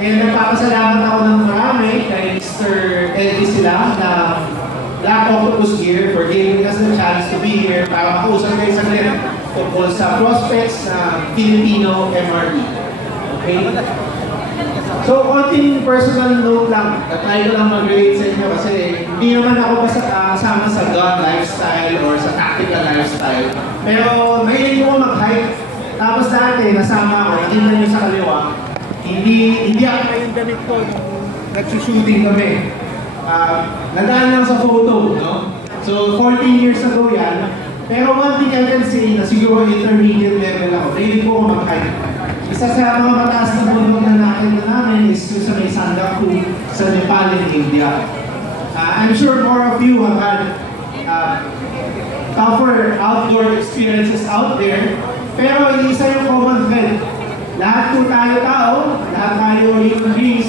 And nagpapasalamat ako ng marami kay Mr. Elvis sila na Black Octopus Gear for giving us the chance to be here para makausap kayo sa clip tungkol sa prospects sa Filipino MRT. Okay? So, konting personal note lang. Try ko lang mag-relate sa inyo kasi hindi naman ako basta kasama sa gun lifestyle or sa tactical lifestyle. Pero mahilig ko mag-hike. Tapos dati, nasama ako, nakita nyo sa kaliwa, hindi ako may damit ko nung nagsushooting kami. Nadaan lang sa photo, no? So, 14 years ago yan. Pero one thing I can say na siguro intermediate level ako, mahilig ko mag-hike. Isa sa mga mataas na bundok na nakita namin is yung sa may Sandaku sa Nepal and India. I'm sure more of you have had tougher outdoor experiences out there. Pero isa yung common thread. Lahat po tayo tao, lahat tayo human beings,